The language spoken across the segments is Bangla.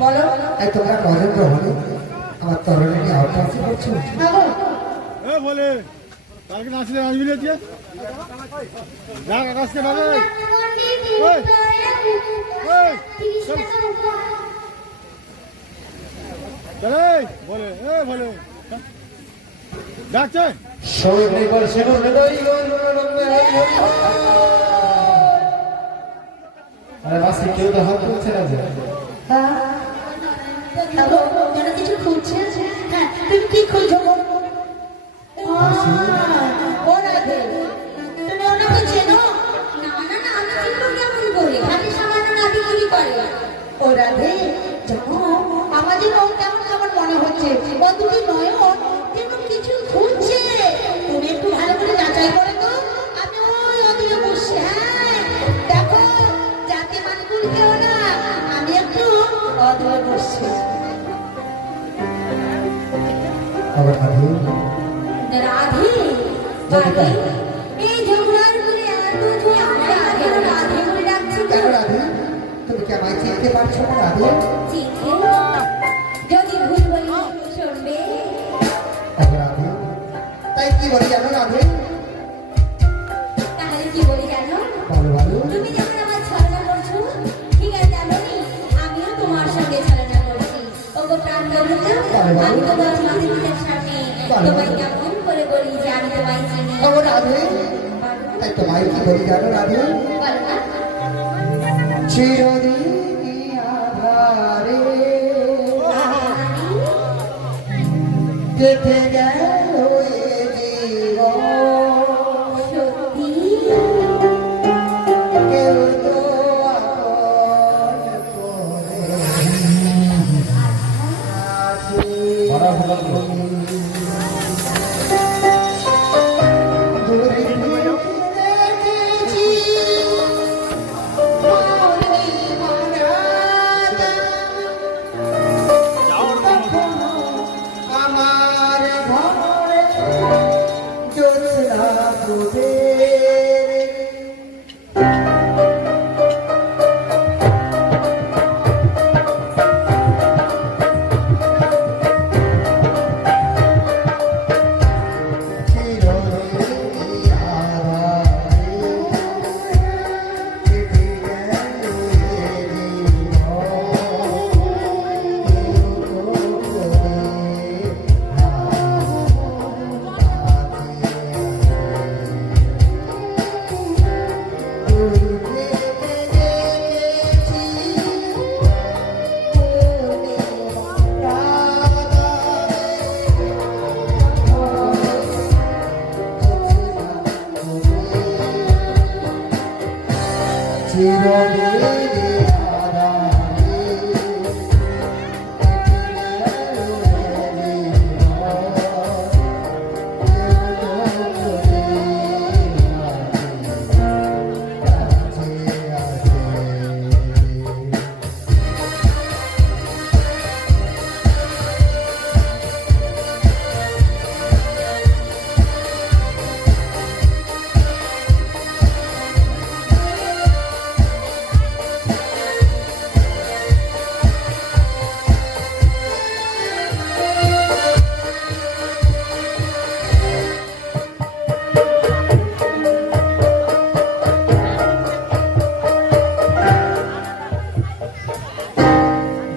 বলো এই তোমরা কজন হলো আমার তরণে নিয়ে আউটপাসি করছো? এ বলে কালকে নাচলে আসবি না তুই? যা আকাশকে ডাকে। ওই ওই চল চলে বলে এ বলে ডাকছে সবাই বল সেগুন হৃদয় আরে বাসে কেউ তো হাত তুলছে না যে। কিছু খুঁজছে? হ্যাঁ তুমি কি খুঁজছো? ও রাধে, তুমি ওনাকে চেনো? না না না, আমি চিনবো কেমন করে? খালি সামান্য নাতিগিরি করে। ও রাধে, জানো আমাদের ও কেমন কেমন মনে হচ্ছে, ও দুটি নয় কিন্তু কিছু খুঁজছে। তুমি একটু ভালো করে যাচাই করে তো। আমি ওই ওদিকে বসছি। হ্যাঁ দেখো, জাতি মানকুল কেউ না, আমি একটু ওদিকে বসছি। আবার রাধে রাধে রাধে এই ঝগড়ার বলে এত যে আমরা আগে রাধে বলে ডাকছি। কেন রাধে? তুমি কি আমায় চিনতে পারছো না রাধে? চিনতে যদি ভুল বলি শুনবে? আবার রাধে তাই কি বলি জানো রাধে? তাহলে কি বলি জানো? বলো বলো। তুমি যেমন আমার ছলনা করছো, ঠিক আছে জানি আমিও তোমার সঙ্গে ছলনা করছি। ওগো প্রাণ বন্ধু, আমি তোমার মাতৃপিতার সামনে তোমায় কেমন করে বলি যে আমি তোমায় চিনি? আবার রাধে তাই তোমায় কি বলি জানো রাধে? বলো না। চিরদিন আধারে কেটে গেল এ জীবন, সত্যি কেউ তো আপন করে আছে। দূরে দেখেছি আমার ঘরে জ্যোৎস্না ডুবে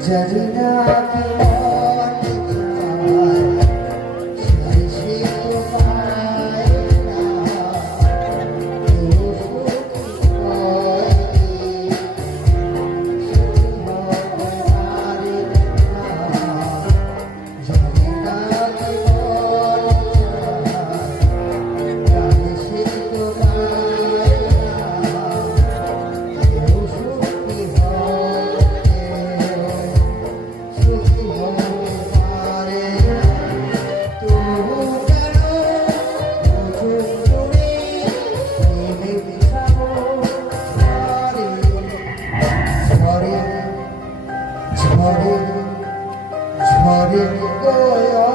জানি না কি মন চায়, সে তোমায় না কেউ সুখী হয়নি, সুখী হতে পারে না। জানি না কি মন চায়, সে তোমায় না কেউ সুখী ঝরে ঝরে গয়া